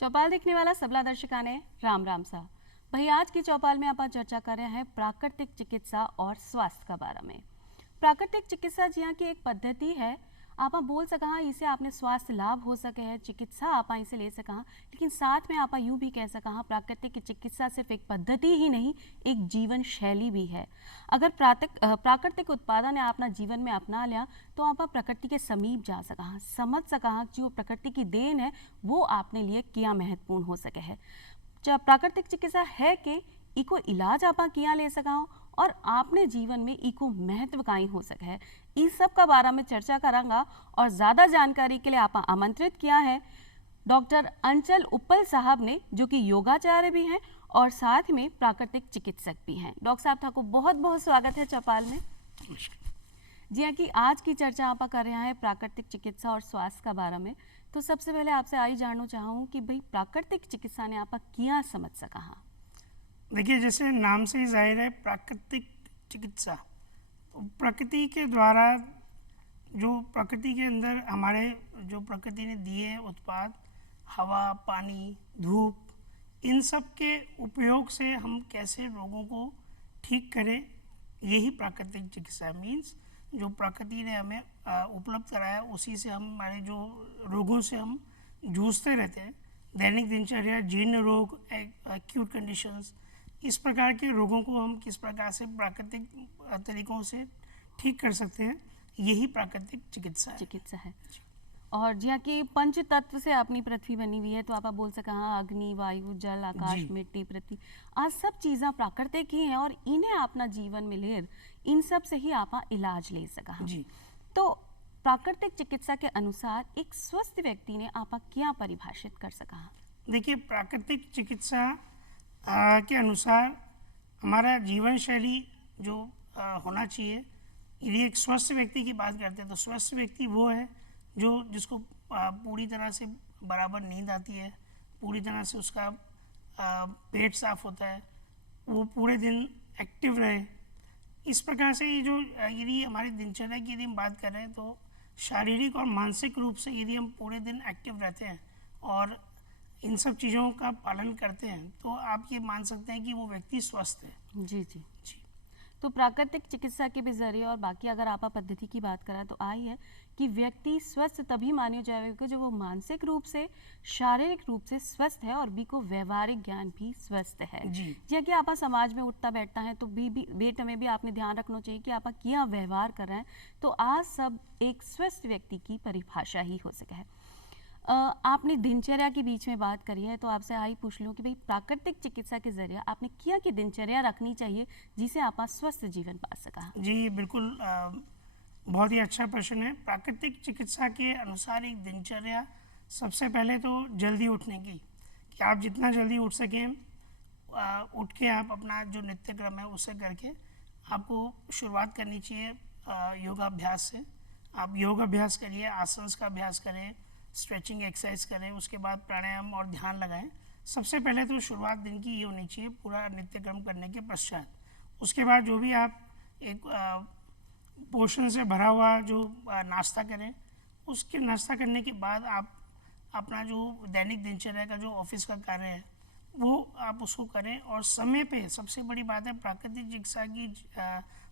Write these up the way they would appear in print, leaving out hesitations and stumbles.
चौपाल देखने वाला सबला दर्शकाने राम राम सा। भाई आज की चौपाल में आप चर्चा कर रहे हैं प्राकृतिक चिकित्सा और स्वास्थ्य का बारे में। प्राकृतिक चिकित्सा जी हाँ की एक पद्धति है, आप बोल सका इसे आपने स्वास्थ्य लाभ हो सके है, चिकित्सा आप इसे ले सका, लेकिन साथ में आप यूँ भी कह सका प्राकृतिक चिकित्सा सिर्फ एक पद्धति ही नहीं, एक जीवन शैली भी है। अगर प्राकृतिक उत्पादन है अपना जीवन में अपना लिया तो आप प्रकृति के समीप जा सका, समझ सका जो प्रकृति की देन है वो आपने लिए क्या महत्वपूर्ण हो सके है। प्राकृतिक चिकित्सा है कि इको इलाज आप किया ले सका और आपने जीवन में इको महत्व काई हो सके है, इस सब का बारे में चर्चा करांगा। और ज़्यादा जानकारी के लिए आप आमंत्रित किया है डॉक्टर अंचल उपल साहब ने, जो कि योगाचार्य भी हैं और साथ में प्राकृतिक चिकित्सक भी हैं। डॉक्टर साहब था को बहुत बहुत स्वागत है चौपाल में। जी हाँ कि आज की चर्चा आप कर रहे हैं प्राकृतिक चिकित्सा और स्वास्थ्य का बारे में, तो सबसे पहले आपसे आई जानना चाहूँ कि भाई प्राकृतिक चिकित्सा ने आप क्या समझ सका। देखिए, जैसे नाम से ही जाहिर है प्राकृतिक चिकित्सा, तो प्रकृति के द्वारा जो प्रकृति के अंदर हमारे जो प्रकृति ने दिए उत्पाद, हवा, पानी, धूप, इन सब के उपयोग से हम कैसे रोगों को ठीक करें, यही प्राकृतिक चिकित्सा मीन्स जो प्रकृति ने हमें उपलब्ध कराया उसी से हम हमारे जो रोगों से हम जूझते रहते हैं, दैनिक दिनचर्या, जीर्ण रोग, एक्यूट कंडीशंस, इस प्रकार के रोगों को हम किस प्रकार से प्राकृतिक तरीकों से ठीक कर सकते हैं, यही प्राकृतिक चिकित्सा है। और जी हाँ कि पंच तत्व से अपनी पृथ्वी बनी हुई है, तो आप बोल सका अग्नि, वायु, जल, आकाश, मिट्टी, पृथ्वी, आज सब चीज़ें प्राकृतिक ही हैं और इन्हें अपना जीवन में ले, इन सब से ही आप इलाज ले सका जी। तो प्राकृतिक चिकित्सा के अनुसार एक स्वस्थ व्यक्ति ने आप क्या परिभाषित कर सका। देखिए, प्राकृतिक चिकित्सा के अनुसार हमारा जीवन शैली जो होना चाहिए, यदि एक स्वस्थ व्यक्ति की बात करते हैं तो स्वस्थ व्यक्ति वो है जिसको पूरी तरह से बराबर नींद आती है, पूरी तरह से उसका पेट साफ होता है, वो पूरे दिन एक्टिव रहे। इस प्रकार से ये जो यदि हमारी दिनचर्या की यदि हम बात कर रहे हैं तो शारीरिक और मानसिक रूप से यदि हम पूरे दिन एक्टिव रहते हैं और इन सब चीज़ों का पालन करते हैं तो आप ये मान सकते हैं कि वो व्यक्ति स्वस्थ है। जी जी जी। तो प्राकृतिक चिकित्सा के भी जरिए और बाकी अगर आप पद्धति की बात करें तो आई है कि व्यक्ति स्वस्थ तभी माने जाएगा जो वो मानसिक रूप से, शारीरिक रूप से स्वस्थ है और भी को व्यवहारिक ज्ञान भी स्वस्थ है जी। कि आप समाज में उठता बैठता है तो बेट में भी आपने ध्यान रखना चाहिए कि आप क्या व्यवहार कर रहे हैं, तो आज सब एक स्वस्थ व्यक्ति की परिभाषा ही हो सके है। आपने दिनचर्या के बीच में बात करी है, तो आपसे आई पूछ लूँ कि भाई प्राकृतिक चिकित्सा के जरिए आपने क्या की दिनचर्या रखनी चाहिए जिसे आप स्वस्थ जीवन पा सका। जी बिल्कुल, बहुत ही अच्छा प्रश्न है। प्राकृतिक चिकित्सा के अनुसार एक दिनचर्या सबसे पहले तो जल्दी उठने की, कि आप जितना जल्दी उठ सकें, उठ के आप अपना जो नित्यक्रम है उसे करके आपको शुरुआत करनी चाहिए योगाभ्यास से। आप योग अभ्यास करिए, आसन का अभ्यास करें, स्ट्रेचिंग एक्सरसाइज करें, उसके बाद प्राणायाम और ध्यान लगाएं। सबसे पहले तो शुरुआत दिन की ये होनी चाहिए पूरा नित्यक्रम करने के पश्चात। उसके बाद जो भी आप एक पोषण से भरा हुआ जो नाश्ता करें, उसके नाश्ता करने के बाद आप अपना जो दैनिक दिनचर्या का जो ऑफिस का कार्य है वो आप उसको करें। और समय पे सबसे बड़ी बात है प्राकृतिक चिकित्सा की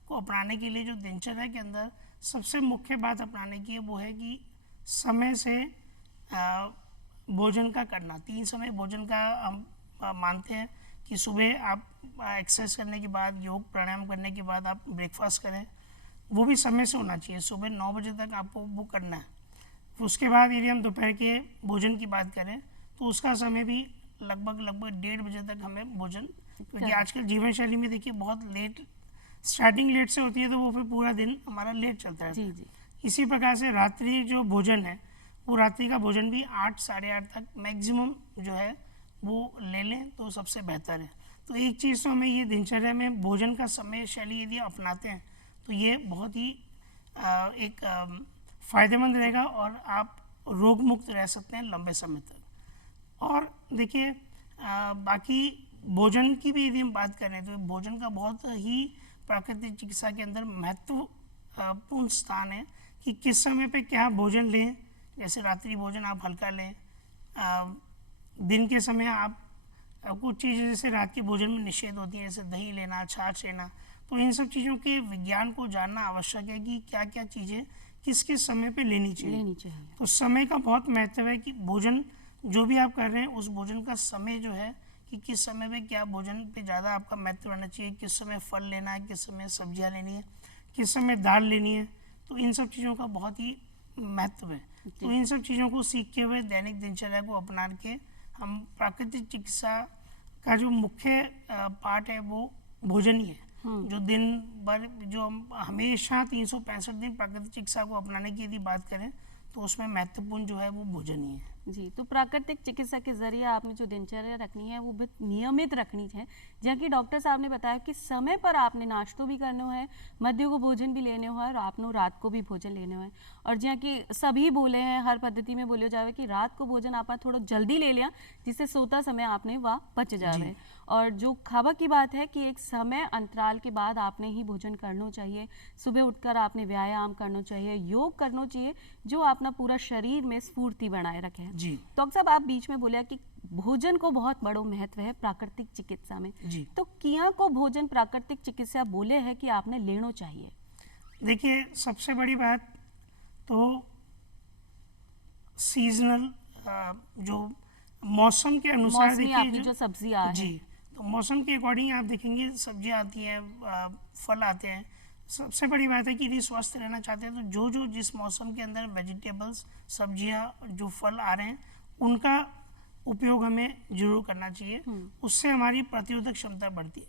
को अपनाने के लिए जो दिनचर्या के अंदर सबसे मुख्य बात अपनाने की है वो है कि समय से भोजन का करना। 3 समय भोजन का हम मानते हैं कि सुबह आप एक्सरसाइज करने के बाद, योग प्राणायाम करने के बाद आप ब्रेकफास्ट करें, वो भी समय से होना चाहिए, सुबह 9 बजे तक आपको वो करना है। उसके बाद यदि हम दोपहर के भोजन की बात करें तो उसका समय भी लगभग 1:30 बजे तक हमें भोजन, क्योंकि आजकल जीवन शैली में देखिए बहुत लेट, स्टार्टिंग लेट से होती है तो वो फिर पूरा दिन हमारा लेट चलता है जी। इसी प्रकार से रात्रि जो भोजन है वो रात्रि का भोजन भी 8 साढ़े 8 तक मैक्सिमम जो है वो ले लें तो सबसे बेहतर है। तो एक चीज़ तो हमें ये दिनचर्या में भोजन का समय शैली यदि अपनाते हैं तो ये बहुत ही एक फ़ायदेमंद रहेगा और आप रोग मुक्त रह सकते हैं लंबे समय तक। और देखिए बाकी भोजन की भी यदि हम बात करें तो भोजन का बहुत ही प्राकृतिक चिकित्सा के अंदर महत्वपूर्ण स्थान है कि किस समय पे क्या भोजन लें। जैसे रात्रि भोजन आप हल्का लें, दिन के समय आप कुछ चीज़ें जैसे रात के भोजन में निषेध होती है, जैसे दही लेना, छाछ लेना, तो इन सब चीज़ों के विज्ञान को जानना आवश्यक है कि क्या क्या चीज़ें किस किस समय पे लेनी चाहिए। तो समय का बहुत महत्व है कि भोजन जो भी आप कर रहे हैं उस भोजन का समय जो है कि किस समय पे क्या भोजन पे ज़्यादा आपका महत्व रहना चाहिए, किस समय फल लेना है, किस समय सब्जियां लेनी है, किस समय दाल लेनी है। तो इन सब चीज़ों का बहुत ही महत्व है। तो इन सब चीज़ों को सीखते हुए दैनिक दिनचर्या को अपना के हम प्राकृतिक चिकित्सा का जो मुख्य पार्ट है वो भोजन ही है। जो दिन भर जो हम हमेशा 365 दिन प्राकृतिक चिकित्सा को अपनाने की यदि बात करें तो उसमें महत्वपूर्ण जो है वो भोजन ही है। जी, तो प्राकृतिक चिकित्सा के जरिए आपने जो दिनचर्या रखनी है वो भी नियमित रखनी है, जहाँ की डॉक्टर साहब ने बताया कि समय पर आपने नाश्तो भी करना है, मध्य को भोजन भी लेने हो और आपने रात को भी भोजन लेने हो। और जहाँ की सभी बोले हैं, हर पद्धति में बोले जावे कि रात को भोजन आप थोड़ा जल्दी ले लिया जिससे सोता समय आपने वह पच जावे। और जो खावा की बात है कि एक समय अंतराल के बाद आपने ही भोजन करना चाहिए, सुबह उठकर आपने व्यायाम करना चाहिए, योग करना चाहिए जो अपना पूरा शरीर में स्फूर्ति बनाए रखे। जी। डॉक्टर साहब आप बीच में बोले कि भोजन को बहुत बड़ो महत्व है प्राकृतिक चिकित्सा में। जी। तो किया को भोजन प्राकृतिक चिकित्सा बोले है कि आपने लेना चाहिए। देखिए सबसे बड़ी बात तो सीजनल जो मौसम के अनुसार देखिए जो सब्जियां हैं। जी, तो मौसम के अकॉर्डिंग आप देखेंगे सब्जियां आती हैं, फल आते हैं। सबसे बड़ी बात है कि यदि स्वस्थ रहना चाहते हैं तो जो जो जिस मौसम के अंदर वेजिटेबल्स, सब्जियां, जो फल आ रहे हैं उनका उपयोग हमें जरूर करना चाहिए। उससे हमारी प्रतिरोधक क्षमता बढ़ती है,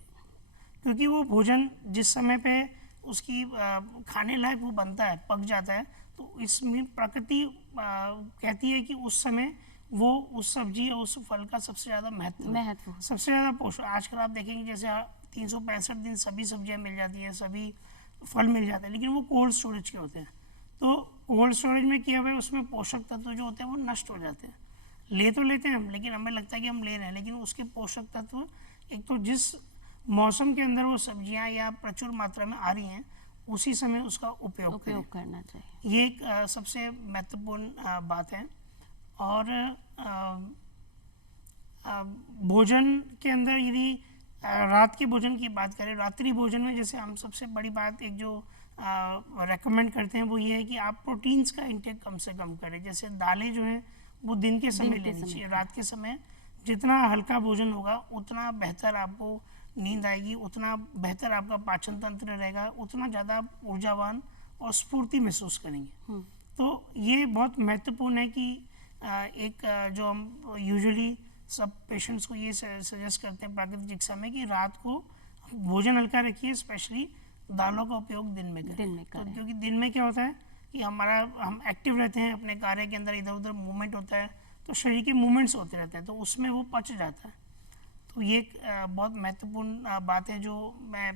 क्योंकि वो भोजन जिस समय पे उसकी खाने लायक वो बनता है, पक जाता है, तो इसमें प्रकृति कहती है कि उस समय वो उस सब्जी और उस फल का सबसे ज़्यादा महत्व सबसे ज़्यादा पोषण। आजकल आप देखेंगे जैसे 365 दिन सभी सब्जियां मिल जाती हैं, सभी फल मिल जाते हैं, लेकिन वो कोल्ड स्टोरेज के होते हैं। तो कोल्ड स्टोरेज में किया हुआ है उसमें पोषक तत्व जो होते हैं वो नष्ट हो जाते हैं। ले तो लेते हैं हम, लेकिन हमें लगता है कि हम ले रहे हैं, लेकिन उसके पोषक तत्व एक तो जिस मौसम के अंदर वो सब्जियां या प्रचुर मात्रा में आ रही हैं उसी समय उसका उपयोग करना चाहिए। ये एक सबसे महत्वपूर्ण बात है। और भोजन के अंदर यदि रात के भोजन की बात करें, रात्रि भोजन में जैसे हम सबसे बड़ी बात एक जो रेकमेंड करते हैं वो ये है कि आप प्रोटीन्स का इंटेक कम से कम करें। जैसे दालें जो हैं वो दिन के समय लेनी चाहिए। रात के समय जितना हल्का भोजन होगा उतना बेहतर आपको नींद आएगी, उतना बेहतर आपका पाचन तंत्र रहेगा, उतना ज़्यादा आप ऊर्जावान और स्फूर्ति महसूस करेंगे। तो ये बहुत महत्वपूर्ण है कि एक जो हम यूजुअली सब पेशेंट्स को ये सजेस्ट करते हैं प्राकृतिक चिकित्सा में कि रात को भोजन हल्का रखिए, स्पेशली दालों का उपयोग दिन में करें। तो क्योंकि दिन में क्या होता है कि हम एक्टिव रहते हैं अपने कार्य के अंदर, इधर उधर मूवमेंट होता है, तो शरीर के मूवमेंट्स होते रहते हैं, तो उसमें वो पच जाता है। तो ये एक बहुत महत्वपूर्ण बात है जो मैं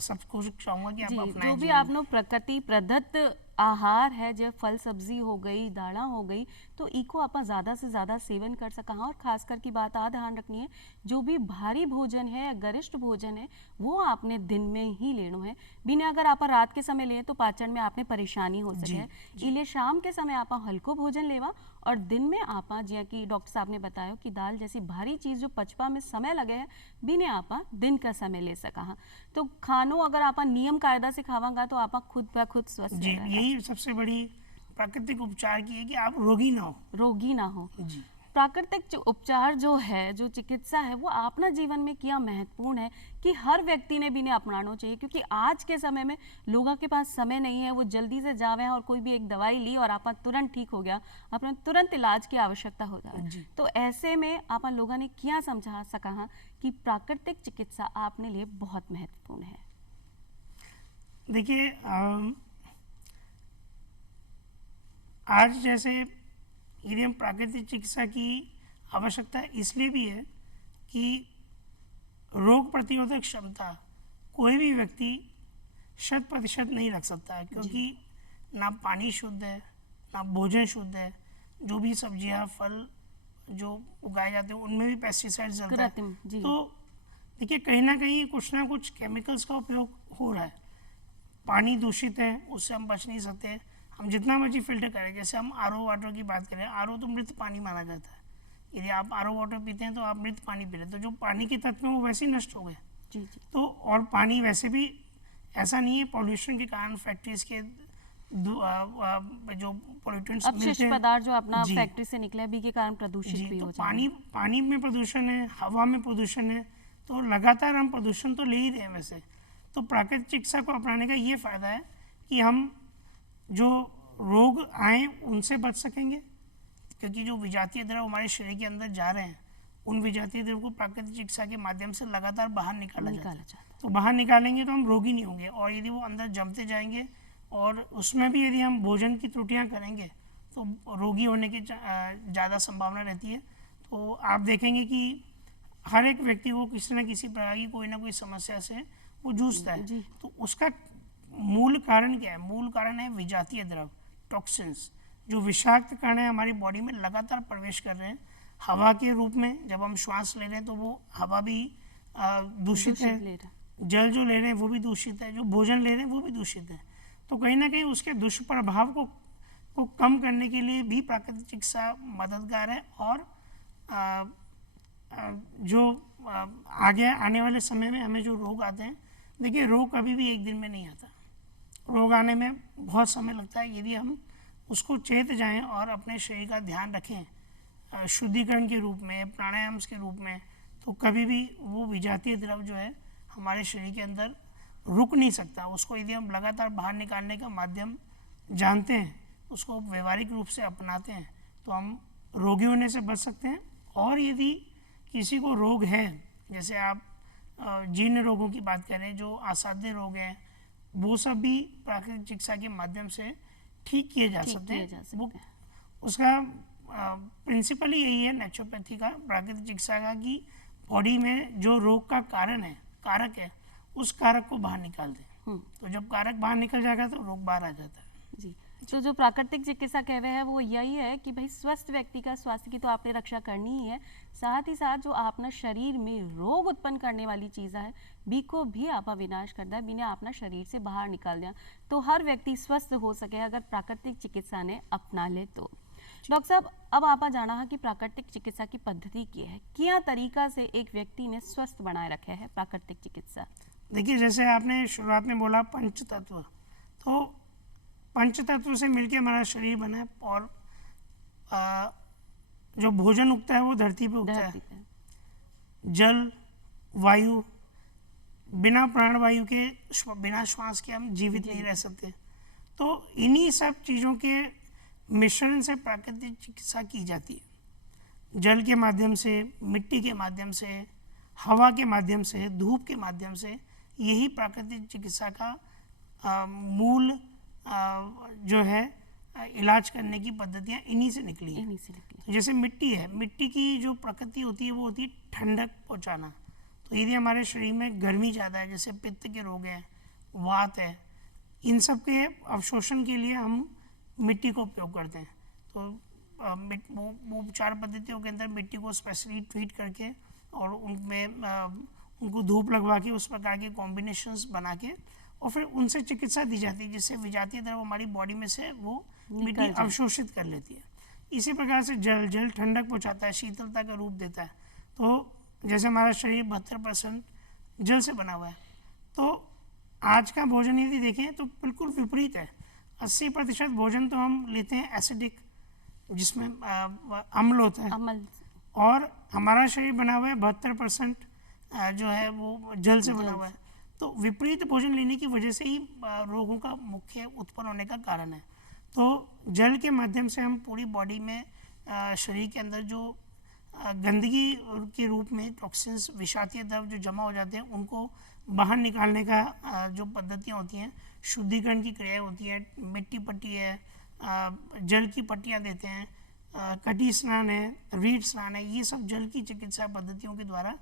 सबको चाहूँगा कि आप अपनाएं। जो भी आपने प्रकृति प्रदत्त आहार है, जो फल सब्जी हो गई, दाड़ा हो गई, तो इको आप ज़्यादा से ज़्यादा सेवन कर सका। और खासकर की बात आ ध्यान रखनी है, जो भी भारी भोजन है या गरिष्ठ भोजन है वो आपने दिन में ही लेना है। बिना अगर आप रात के समय ले तो पाचन में आपने परेशानी हो सके। इसलिए शाम के समय आप हल्को भोजन लेवा और दिन में आप जिया कि डॉक्टर साहब ने बताया कि दाल जैसी भारी चीज़ जो पचपा में समय लगे है बिना आप दिन का समय ले सका। तो खानो अगर आप नियम कायदा से खावांगा तो आप खुद ब खुद स्वस्थ। जी, यही सबसे बड़ी प्राकृतिक उपचार की है कि आप रोगी ना हो। जी। प्राकृतिक उपचार जो है, जो चिकित्सा है, वो अपना जीवन में क्या महत्वपूर्ण है कि हर व्यक्ति ने भी इन्हें अपनाना चाहिए। क्योंकि आज के समय में लोगों के पास समय नहीं है, वो जल्दी से जावे हैं और कोई भी एक दवाई ली और आप तुरंत ठीक हो गया, अपना तुरंत इलाज की आवश्यकता हो जाए। तो ऐसे में आप लोगों ने क्या समझा सका कि प्राकृतिक चिकित्सा आपने लिए बहुत महत्वपूर्ण है। देखिए आज जैसे यदि हम प्राकृतिक चिकित्सा की आवश्यकता इसलिए भी है कि रोग प्रतिरोधक क्षमता कोई भी व्यक्ति 100% नहीं रख सकता है, क्योंकि ना पानी शुद्ध है, ना भोजन शुद्ध है। जो भी सब्जियां, फल जो उगाए जाते हैं उनमें भी पेस्टिसाइड्स डलता है। तो देखिए कहीं ना कुछ केमिकल्स का उपयोग हो रहा है। पानी दूषित है, उससे हम बच नहीं सकते। हम जितना मर्जी फिल्टर करें, जैसे हम आरओ वाटर की बात करें, आरओ तो मृत पानी माना जाता है, यदि आप आरओ वाटर पीते हैं तो आप मृत पानी पी रहे हैं, तो जो पानी के तत्व हैं वो वैसे ही नष्ट हो गए। जी जी। तो और पानी वैसे भी ऐसा नहीं है, पॉल्यूशन के कारण फैक्ट्रीज के जो पोल्यूटेंट्स मिलते अपशिष्ट हैं, पदार्थ जो अपना जी फैक्ट्री से निकले भी के कारण प्रदूषित जी, भी तो हो जा रहे हैं। पानी में प्रदूषण है, हवा में प्रदूषण है, तो लगातार हम प्रदूषण तो ले ही रहे हैं वैसे। तो प्राकृतिक चिकित्सा को अपनाने का ये फ़ायदा है कि हम जो रोग आए उनसे बच सकेंगे, क्योंकि जो विजातीय द्रव हमारे शरीर के अंदर जा रहे हैं उन विजातीय द्रव को प्राकृतिक चिकित्सा के माध्यम से लगातार बाहर निकाला जाता है। तो बाहर निकालेंगे तो हम रोगी नहीं होंगे, और यदि वो अंदर जमते जाएंगे और उसमें भी यदि हम भोजन की त्रुटियां करेंगे तो रोगी होने की ज़्यादा संभावना रहती है। तो आप देखेंगे कि हर एक व्यक्ति को किसी न किसी प्रकार की कोई ना कोई समस्या से वो जूझता है। जी। तो उसका मूल कारण क्या है? मूल कारण है विजातीय द्रव, टॉक्सिन्स, जो विषाक्त कण है हमारी बॉडी में लगातार प्रवेश कर रहे हैं हवा के रूप में। जब हम श्वास ले रहे हैं तो वो हवा भी दूषित है, जल जो ले रहे हैं वो भी दूषित है, जो भोजन ले रहे हैं वो भी दूषित है। तो कहीं ना कहीं उसके दुष्प्रभाव को कम करने के लिए भी प्राकृतिक चिकित्सा मददगार है। और जो आगे आने वाले समय में हमें जो रोग आते हैं, देखिए रोग कभी भी एक दिन में नहीं आता, रोग आने में बहुत समय लगता है। यदि हम उसको चेत जाएं और अपने शरीर का ध्यान रखें शुद्धिकरण के रूप में, प्राणायाम के रूप में, तो कभी भी वो विजातीय द्रव जो है हमारे शरीर के अंदर रुक नहीं सकता। उसको यदि हम लगातार बाहर निकालने का माध्यम जानते हैं, उसको व्यवहारिक रूप से अपनाते हैं, तो हम रोगी होने से बच सकते हैं। और यदि किसी को रोग है, जैसे आप जीर्ण रोगों की बात करें, जो असाध्य रोग हैं, वो सब भी प्राकृतिक चिकित्सा के माध्यम से ठीक किए जा सकते हैं। वो उसका प्रिंसिपल ही यही है नेचुरोपैथी का, प्राकृतिक चिकित्सा का, कि बॉडी में जो रोग का कारण है, कारक है, उस कारक को बाहर निकाल दें। तो जब कारक बाहर निकल जाएगा तो रोग बाहर आ जाता है। जी। तो जो प्राकृतिक चिकित्सा कह रहे हैं वो यही है कि भाई स्वस्थ व्यक्ति का स्वास्थ्य की तो आपने रक्षा करनी ही है, साथ ही साथ जो अपना शरीर में रोग उत्पन्न करने वाली चीज़ें हैं बी को भी आपा विनाश करता है, बिना अपना शरीर से बाहर निकाल दिया, तो हर व्यक्ति स्वस्थ हो सके अगर प्राकृतिक चिकित्सा ने अपना ले तो। डॉक्टर साहब, अब आपा जाना है कि प्राकृतिक चिकित्सा की पद्धति क्या है, क्या तरीका से एक व्यक्ति ने स्वस्थ बनाए रखे है प्राकृतिक चिकित्सा? देखिए, जैसे आपने शुरुआत में बोला पंच तत्व, तो पंच तत्व से मिलकर हमारा शरीर बना है। और जो भोजन उगता है वो धरती पे उगता है। जल, वायु, बिना प्राणवायु के, बिना श्वास के हम जीवित नहीं रह सकते। तो इन्हीं सब चीज़ों के मिश्रण से प्राकृतिक चिकित्सा की जाती है। जल के माध्यम से, मिट्टी के माध्यम से, हवा के माध्यम से, धूप के माध्यम से, यही प्राकृतिक चिकित्सा का मूल जो है इलाज करने की पद्धतियाँ इन्हीं से निकली हैं। तो जैसे मिट्टी है, मिट्टी की जो प्रकृति होती है वो होती है ठंडक पहुँचाना। तो यदि हमारे शरीर में गर्मी ज़्यादा है, जैसे पित्त के रोग हैं, वात है, इन सब के अवशोषण के लिए हम मिट्टी का उपयोग करते हैं। तो वो उपचार पद्धतियों के अंदर मिट्टी को स्पेशली ट्रीट करके और उनमें उनको धूप लगवा के उस प्रकार के कॉम्बिनेशंस बना के और फिर उनसे चिकित्सा दी जाती है, जिससे विजातीय द्रव हमारी बॉडी में से वो मिट्टी अवशोषित कर लेती है। इसी प्रकार से जल ठंडक पहुँचाता है, शीतलता का रूप देता है। तो जैसे हमारा शरीर 72% जल से बना हुआ है, तो आज का भोजन यदि देखें तो बिल्कुल विपरीत है। 80% भोजन तो हम लेते हैं एसिडिक, जिसमें अम्ल होता है, और हमारा शरीर बना हुआ है 72% जो है वो जल से बना हुआ है। तो विपरीत भोजन लेने की वजह से ही रोगों का मुख्य उत्पन्न होने का कारण है। तो जल के माध्यम से हम पूरी बॉडी में शरीर के अंदर जो गंदगी के रूप में टॉक्सिन्स, विषाक्तीय द्रव जो जमा हो जाते हैं, उनको बाहर निकालने का जो पद्धतियाँ होती हैं, शुद्धिकरण की क्रियाएं होती है, मिट्टी पट्टी है, जल की पट्टियाँ देते हैं, कटी स्नान है, रीठ स्नान है, ये सब जल की चिकित्सा पद्धतियों के द्वारा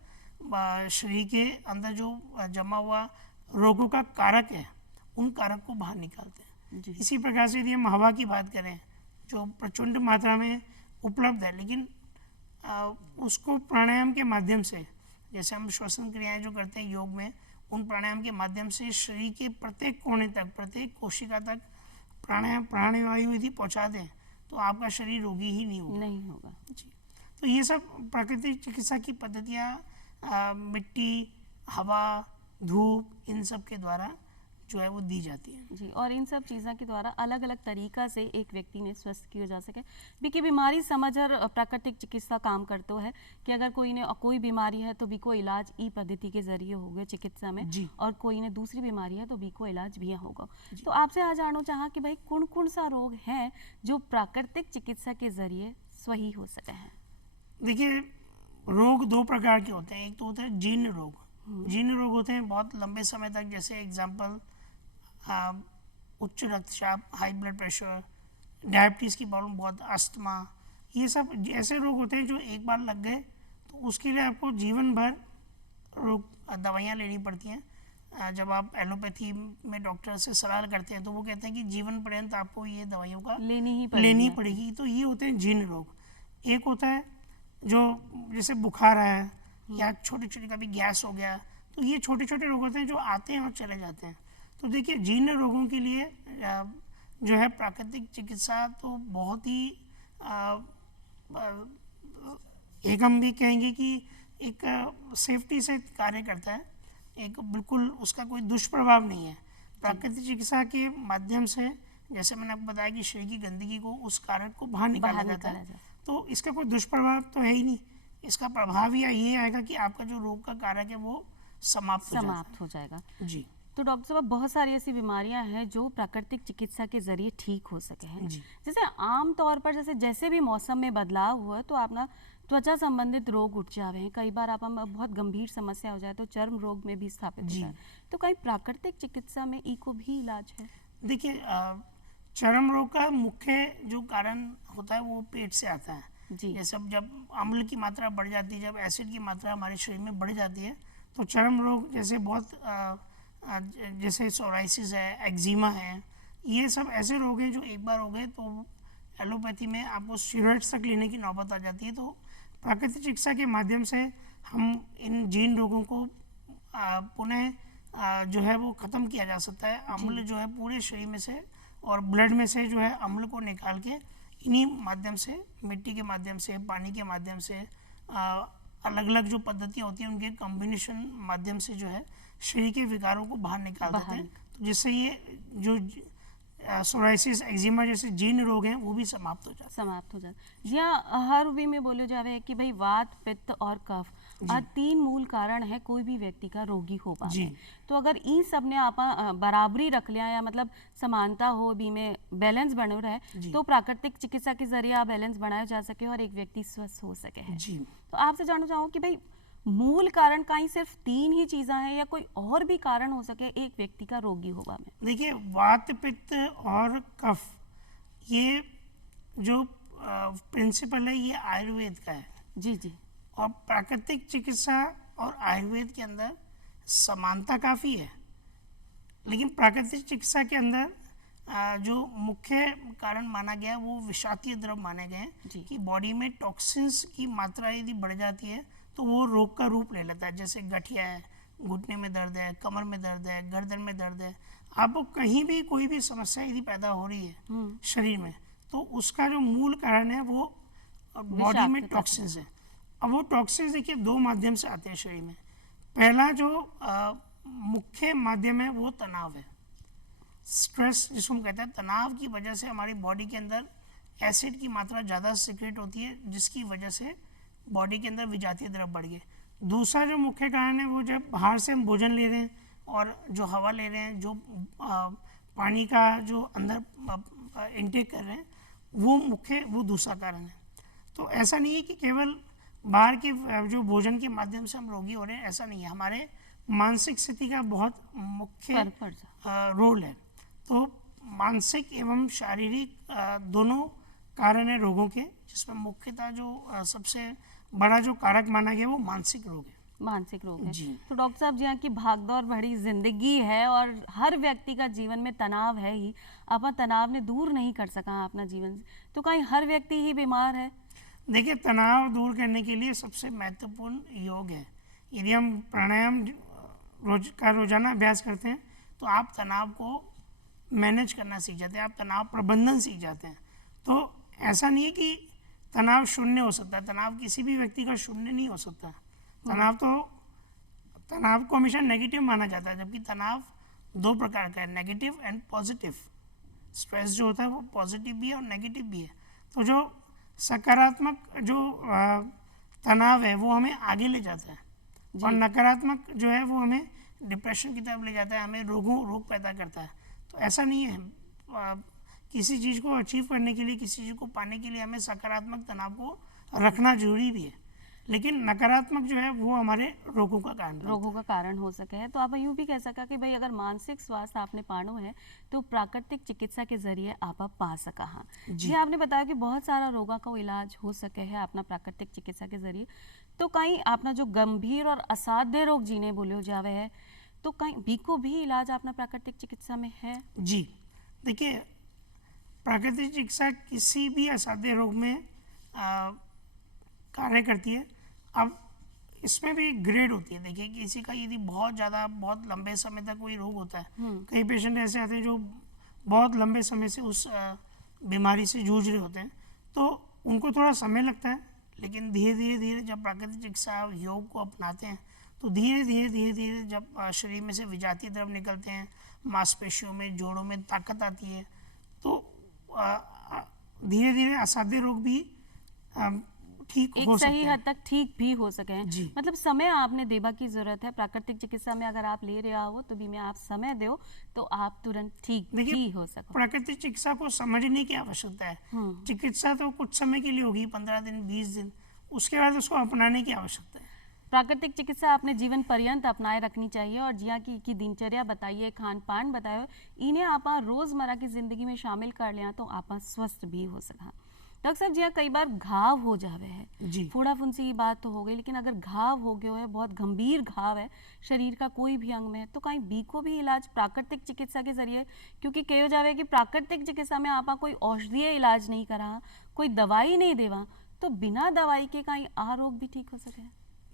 शरीर के अंदर जो जमा हुआ रोगों का कारक है, उन कारक को बाहर निकालते हैं। इसी प्रकार से यदि हम हवा की बात करें, जो प्रचंड मात्रा में उपलब्ध है, लेकिन उसको प्राणायाम के माध्यम से, जैसे हम श्वसन क्रियाएं जो करते हैं योग में, उन प्राणायाम के माध्यम से शरीर के प्रत्येक कोने तक, प्रत्येक कोशिका तक प्राणवायु यदि पहुंचा दें तो आपका शरीर रोगी ही नहीं होगा। जी। तो ये सब प्राकृतिक चिकित्सा की पद्धतियाँ मिट्टी, हवा, धूप, इन सब के द्वारा जो है वो दी जाती है। जी, और इन सब चीज़ों के द्वारा अलग अलग तरीका से एक व्यक्ति ने स्वस्थ किया जा सके। बीकी बीमारी समझ और प्राकृतिक चिकित्सा काम करते है कि अगर कोई ने कोई बीमारी है तो बीको इलाज ई पद्धति के जरिए होगा चिकित्सा में, और कोई ने दूसरी बीमारी है तो बीको इलाज भी होगा। तो आपसे आज जानना चाहा कि भाई कौन कौन सा रोग है जो प्राकृतिक चिकित्सा के जरिए सही हो सके हैं? देखिए, रोग दो प्रकार के होते हैं। एक तो होता है जीर्ण रोग। जीर्ण रोग होते हैं बहुत लंबे समय तक, जैसे एग्जाम्पल उच्च रक्तचाप, हाई ब्लड प्रेशर, डायबिटीज़ की प्रॉब्लम, बहुत अस्थमा, ये सब ऐसे रोग होते हैं जो एक बार लग गए तो उसके लिए आपको जीवन भर रोग दवाइयाँ लेनी पड़ती हैं। जब आप एलोपैथी में डॉक्टर से सलाह करते हैं तो वो कहते हैं कि जीवन पर्यंत आपको ये दवाइयों का लेनी पड़ेगी। तो ये होते हैं जीर्ण रोग। एक होता है जो जैसे बुखार है या छोटे छोटे कभी गैस हो गया, तो ये छोटे छोटे रोग होते हैं जो आते हैं और चले जाते हैं। तो देखिए, जीर्ण रोगों के लिए जो है प्राकृतिक चिकित्सा तो बहुत ही एक हम भी कहेंगे कि एक सेफ्टी से कार्य करता है, एक बिल्कुल उसका कोई दुष्प्रभाव नहीं है। प्राकृतिक चिकित्सा के माध्यम से, जैसे मैंने आपको बताया कि शरीर की गंदगी को, उस कारक को बाहर निकाला जाता है, तो इसका कोई दुष्प्रभाव तो है ही नहीं। इसका प्रभाव ये आएगा कि आपका जो रोग का कारक है वो समाप्त हो जाएगा। जी। तो डॉक्टर साहब, बहुत सारी ऐसी बीमारियां हैं जो प्राकृतिक चिकित्सा के जरिए ठीक हो सके हैं। जैसे आम तौर पर जैसे भी मौसम में बदलाव हुआ तो अपना त्वचा संबंधित रोग उठ जावे हैं। कई बार आप बहुत गंभीर समस्या हो जाए तो चर्म रोग में भी स्थापित हो जाए, तो कई प्राकृतिक चिकित्सा में इको भी इलाज है? देखिए, चर्म रोग का मुख्य जो कारण होता है वो पेट से आता है। जैसे जब अम्ल की मात्रा बढ़ जाती है, जब एसिड की मात्रा हमारे शरीर में बढ़ जाती है, तो चर्म रोग जैसे बहुत जैसे सोराइसिस है, एक्जिमा है, ये सब ऐसे रोग हैं जो एक बार हो गए तो एलोपैथी में आपको स्टेरॉइड्स तक लेने की नौबत आ जाती है। तो प्राकृतिक चिकित्सा के माध्यम से हम इन जीर्ण रोगों को पुनः जो है वो ख़त्म किया जा सकता है। अम्ल जो है पूरे शरीर में से और ब्लड में से जो है अम्ल को निकाल के इन्हीं माध्यम से, मिट्टी के माध्यम से, पानी के माध्यम से, अलग अलग जो पद्धतियाँ होती हैं उनके कॉम्बिनेशन माध्यम से जो है शरीर के विकारों को बाहर निकाल देते हैं। तो जिससे ये जो सोराइसिस, एक्जिमा जैसे जीर्ण रोग हैं वो भी समाप्त हो जाते। जी हाँ, हर भी में बोले जावे कि भाई वात, पित्त और कफ और 3 मूल कारण है कोई भी व्यक्ति का रोगी हो पाए। तो अगर इन सब ने आप बराबरी रख लिया या मतलब समानता हो, भी में बैलेंस बने रहे, तो प्राकृतिक चिकित्सा के जरिए आप बैलेंस बनाया जा सके और एक व्यक्ति स्वस्थ हो सके है। तो आपसे जानना चाहूँ कि भाई मूल कारण कहीं सिर्फ 3 ही चीज़ें हैं या कोई और भी कारण हो सके एक व्यक्ति का रोगी होगा में? देखिए, वात, पित्त और कफ, ये जो प्रिंसिपल है ये आयुर्वेद का है। जी। और प्राकृतिक चिकित्सा और आयुर्वेद के अंदर समानता काफ़ी है, लेकिन प्राकृतिक चिकित्सा के अंदर जो मुख्य कारण माना गया वो विषाक्तीय द्रव माने गए हैं कि बॉडी में टॉक्सिन्स की मात्रा यदि बढ़ जाती है तो वो रोग का रूप ले लेता है। जैसे गठिया है, घुटने में दर्द है, कमर में दर्द है, गर्दन में दर्द है, आपको कहीं भी कोई भी समस्या यदि पैदा हो रही है शरीर में, तो उसका जो मूल कारण है वो बॉडी में टॉक्सिन्स है। अब वो टॉक्सिन्स देखिए 2 माध्यम से आते हैं शरीर में। पहला जो मुख्य माध्यम है वो तनाव है, स्ट्रेस जिसको हम कहते हैं। तनाव की वजह से हमारी बॉडी के अंदर एसिड की मात्रा ज़्यादा सीक्रेट होती है, जिसकी वजह से बॉडी के अंदर विजातीय द्रव बढ़ गए। दूसरा जो मुख्य कारण है वो जब बाहर से हम भोजन ले रहे हैं और जो हवा ले रहे हैं, जो पानी का जो अंदर इनटेक कर रहे हैं, वो दूसरा कारण है। तो ऐसा नहीं है कि केवल बाहर के जो भोजन के माध्यम से हम रोगी हो रहे हैं, ऐसा नहीं है। हमारे मानसिक स्थिति का बहुत मुख्य रोल है। तो मानसिक एवं शारीरिक दोनों कारण है रोगों के, जिसमें मुख्यतः जो सबसे बड़ा जो कारक माना गया वो मानसिक रोग है। जी। तो डॉक्टर साहब, जहाँ की भागदौड़ भरी जिंदगी है और हर व्यक्ति का जीवन में तनाव है ही, अपन तनाव ने दूर नहीं कर सका अपना जीवन से, तो कहीं हर व्यक्ति ही बीमार है? देखिए, तनाव दूर करने के लिए सबसे महत्वपूर्ण योग है। यदि हम प्राणायाम रोजाना अभ्यास करते हैं तो आप तनाव को मैनेज करना सीख जाते हैं, आप तनाव प्रबंधन सीख जाते हैं। तो ऐसा नहीं है कि तनाव शून्य हो सकता है, तनाव किसी भी व्यक्ति का शून्य नहीं हो सकता। तनाव को हमेशा नेगेटिव माना जाता है, जबकि तनाव दो प्रकार का है, नेगेटिव एंड पॉजिटिव। स्ट्रेस जो होता है वो पॉजिटिव भी है और नेगेटिव भी है। तो जो सकारात्मक जो तनाव है वो हमें आगे ले जाता है, और नकारात्मक जो है वो हमें डिप्रेशन की तरफ ले जाता है, हमें रोग पैदा करता है। तो ऐसा नहीं है, किसी चीज़ को अचीव करने के लिए, किसी चीज़ को पाने के लिए हमें सकारात्मक तनाव को रखना जरूरी भी है, लेकिन नकारात्मक जो है वो हमारे रोगों का कारण हो सके है। तो आप यूँ भी कह सका कि भाई अगर मानसिक स्वास्थ्य आपने पानो है तो प्राकृतिक चिकित्सा के जरिए आप पा सका। हाँ जी, आपने बताया कि बहुत सारा रोगा का इलाज हो सके है अपना प्राकृतिक चिकित्सा के जरिए। तो कहीं आपना जो गंभीर और असाध्य रोग जीने बोलो जावे है, तो कहीं बीको भी इलाज अपना प्राकृतिक चिकित्सा में है? जी देखिए, प्राकृतिक चिकित्सा किसी भी असाध्य रोग में कार्य करती है। अब इसमें भी ग्रेड होती है। देखिए, किसी का यदि बहुत ज़्यादा बहुत लंबे समय तक कोई रोग होता है, कई पेशेंट ऐसे आते हैं जो बहुत लंबे समय से उस बीमारी से जूझ रहे होते हैं, तो उनको थोड़ा समय लगता है, लेकिन धीरे धीरे जब प्राकृतिक चिकित्सा योग को अपनाते हैं तो धीरे धीरे जब शरीर में से विजातीय द्रव निकलते हैं, मांसपेशियों में, जोड़ों में ताकत आती है, तो धीरे धीरे असाध्य रोग भी ठीक हो सकते हैं, सही हद तक ठीक भी हो सके हैं। मतलब समय आपने देवा की जरूरत है। प्राकृतिक चिकित्सा में अगर आप ले रहे हो तो भी में आप समय दो तो आप तुरंत ठीक भी हो सको। प्राकृतिक चिकित्सा को समझने की आवश्यकता है। चिकित्सा तो कुछ समय के लिए होगी, 15 दिन 20 दिन, उसके बाद उसको अपनाने की आवश्यकता है। प्राकृतिक चिकित्सा अपने जीवन पर्यंत अपनाए रखनी चाहिए, और जिया की दिनचर्या बताइए, खान पान बताए, इन्हें आप रोजमर्रा की जिंदगी में शामिल कर लिया तो आप स्वस्थ भी हो सका। डॉक्टर साहब, जी कई बार घाव हो जावे है, फूड़ा फुंसी की बात तो हो गई, लेकिन अगर घाव हो गया है, बहुत गंभीर घाव है शरीर का कोई भी अंग में है, तो कहीं बी को भी इलाज प्राकृतिक चिकित्सा के जरिए, क्योंकि कहो जावे कि प्राकृतिक चिकित्सा में आप कोई औषधीय इलाज नहीं करा, कोई दवाई नहीं देवा, तो बिना दवाई के कहीं रोग भी ठीक हो सके?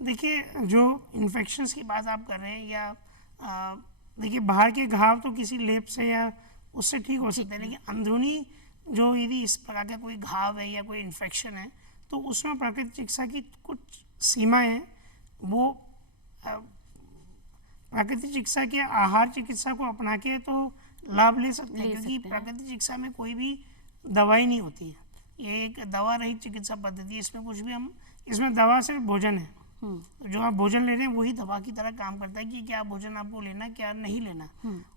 देखिए, जो इन्फेक्शंस की बात आप कर रहे हैं, या देखिए बाहर के घाव तो किसी लेप से या उससे ठीक हो सकते हैं, लेकिन अंदरूनी जो यदि इस प्रकार का कोई घाव है या कोई इन्फेक्शन है, तो उसमें प्राकृतिक चिकित्सा की कुछ सीमाएं हैं। वो प्राकृतिक चिकित्सा के आहार चिकित्सा को अपना के तो लाभ ले सकते हैं, क्योंकि प्राकृतिक चिकित्सा में कोई भी दवाई नहीं होती है। ये एक दवा रहित चिकित्सा पद्धति है। इसमें कुछ भी इसमें दवा सिर्फ भोजन है। तो जो आप भोजन ले रहे हैं वही दवा की तरह काम करता है कि क्या भोजन आपको लेना, क्या नहीं लेना।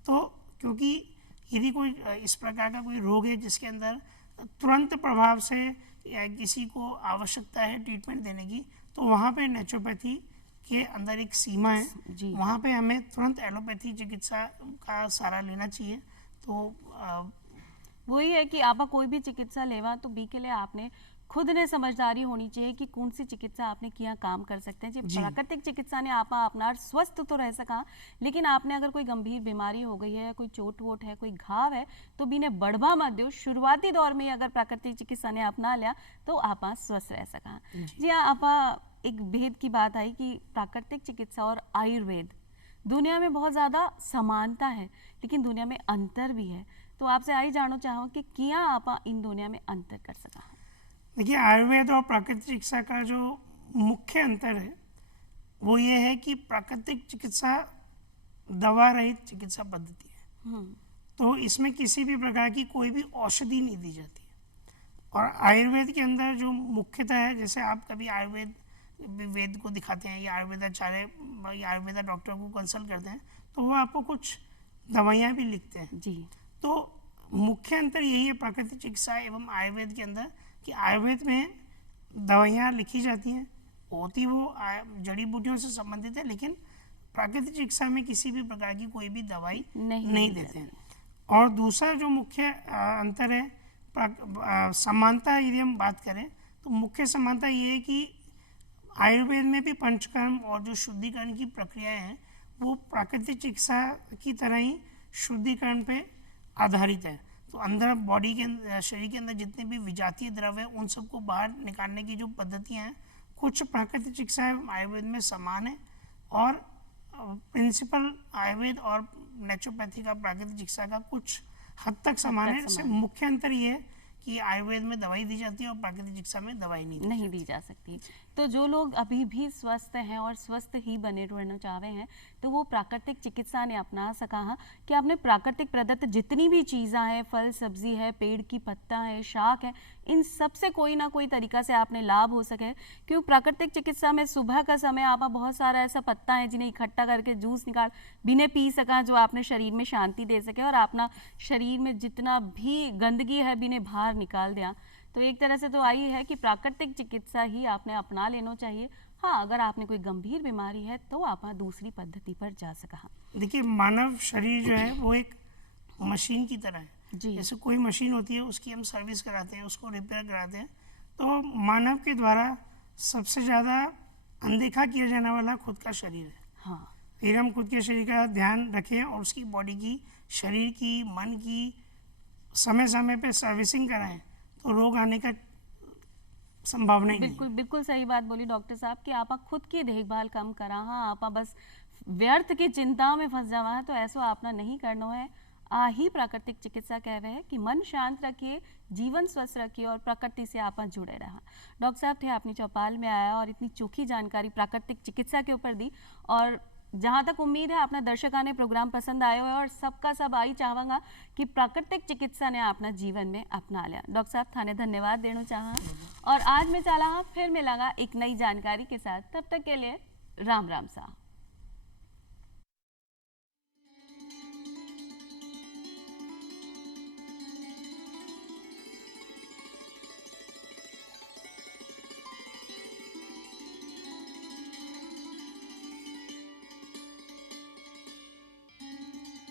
तो क्योंकि यदि कोई इस प्रकार का कोई रोग है जिसके अंदर तुरंत प्रभाव से या किसी को आवश्यकता है ट्रीटमेंट देने की, तो वहाँ पे नेचुरोपैथी के अंदर एक सीमा है, वहाँ पे हमें तुरंत एलोपैथी चिकित्सा का सहारा लेना चाहिए। तो वही है कि आप कोई भी चिकित्सा लेवा तो बी के लिए आपने खुद ने समझदारी होनी चाहिए कि कौन सी चिकित्सा आपने किया काम कर सकते हैं। जी प्राकृतिक चिकित्सा ने आप अपना स्वस्थ तो रह सका, लेकिन आपने अगर कोई गंभीर बीमारी हो गई है, कोई चोट वोट है, कोई घाव है, तो बिने बढ़वा मत दो। शुरुआती दौर में अगर प्राकृतिक चिकित्सा ने अपना लिया तो आप स्वस्थ रह सका। जी हाँ, आप एक भेद की बात आई कि प्राकृतिक चिकित्सा और आयुर्वेद दुनिया में बहुत ज़्यादा समानता है, लेकिन दुनिया में अंतर भी है। तो आपसे आई जानो चाहो कि क्या आप इन दुनिया में अंतर कर सका? देखिए, आयुर्वेद और प्राकृतिक चिकित्सा का जो मुख्य अंतर है वो ये है कि प्राकृतिक चिकित्सा दवा रहित चिकित्सा पद्धति है। तो इसमें किसी भी प्रकार की कोई भी औषधि नहीं दी जाती है। और आयुर्वेद के अंदर जो मुख्यतः है, जैसे आप कभी आयुर्वेद वेद को दिखाते हैं या आयुर्वेदाचार्य या आयुर्वेदा डॉक्टर को कंसल्ट करते हैं, तो वो आपको कुछ दवाइयाँ भी लिखते हैं। तो मुख्य अंतर यही है प्राकृतिक चिकित्सा एवं आयुर्वेद के अंदर, कि आयुर्वेद में दवाइयाँ लिखी जाती हैं, होती वो जड़ी बूटियों से संबंधित है, लेकिन प्राकृतिक चिकित्सा में किसी भी प्रकार की कोई भी दवाई नहीं देते हैं। और दूसरा जो मुख्य अंतर है, समानता यदि हम बात करें तो मुख्य समानता ये है कि आयुर्वेद में भी पंचकर्म और जो शुद्धिकरण की प्रक्रियाएं हैं वो प्राकृतिक चिकित्सा की तरह ही शुद्धिकरण पे आधारित है। तो अंदर बॉडी के शरीर के अंदर जितने भी विजातीय द्रव्य हैं उन सबको बाहर निकालने की जो पद्धतियाँ हैं, कुछ प्राकृतिक चिकित्सा आयुर्वेद में समान है, और प्रिंसिपल आयुर्वेद और नेचुरोपैथी का प्राकृतिक चिकित्सा का कुछ हद तक समान है। इससे मुख्य अंतर ये है कि आयुर्वेद में दवाई दी जाती है और प्राकृतिक चिकित्सा में दवाई नहीं दी जा सकती। तो जो लोग अभी भी स्वस्थ हैं और स्वस्थ ही बने रहना चाह रहे हैं, तो वो प्राकृतिक चिकित्सा ने अपना सका है कि आपने प्राकृतिक प्रदत्त जितनी भी चीज़ें हैं, फल सब्जी है, पेड़ की पत्ता है, शाक है, इन सब से कोई ना कोई तरीका से आपने लाभ हो सके। क्योंकि प्राकृतिक चिकित्सा में सुबह का समय आप बहुत सारा ऐसा पत्ता है जिन्हें इकट्ठा करके जूस निकाल बिने पी सका, जो आपने शरीर में शांति दे सके और अपना शरीर में जितना भी गंदगी है बिने बाहर निकाल दिया। तो एक तरह से तो आई है कि प्राकृतिक चिकित्सा ही आपने अपना लेना चाहिए। हाँ, अगर आपने कोई गंभीर बीमारी है तो आप दूसरी पद्धति पर जा सका। देखिए, मानव शरीर जो है वो एक मशीन की तरह है। जी। जैसे कोई मशीन होती है, उसकी हम सर्विस कराते हैं, उसको रिपेयर कराते हैं। तो मानव के द्वारा सबसे ज़्यादा अनदेखा किया जाने वाला खुद का शरीर है। हाँ, फिर हम खुद के शरीर का ध्यान रखें और उसकी बॉडी की, शरीर की, मन की समय समय पे सर्विसिंग कराएं, तो रोग आने का संभावना ही बिल्कुल नहीं। बिल्कुल सही बात बोली डॉक्टर साहब कि आप खुद की देखभाल कम करा। हाँ, आप बस व्यर्थ की चिंता में फंस जावा है, तो ऐसा आपना नहीं करना है। ही प्राकृतिक चिकित्सा कह रहे हैं कि मन शांत रखिए, जीवन स्वस्थ रखिए और प्रकृति से आप जुड़े रहा। डॉक्टर साहब थे अपनी चौपाल में आया और इतनी चोखी जानकारी प्राकृतिक चिकित्सा के ऊपर दी। और जहाँ तक उम्मीद है अपना दर्शकों ने प्रोग्राम पसंद आया हो और सबका सब आई चाहूँगा कि प्राकृतिक चिकित्सा ने अपना जीवन में अपना लिया। डॉक्टर साहब थाने धन्यवाद देना चाहा और आज मैं चला फिर मिलांगा एक नई जानकारी के साथ। तब तक के लिए राम राम साहब।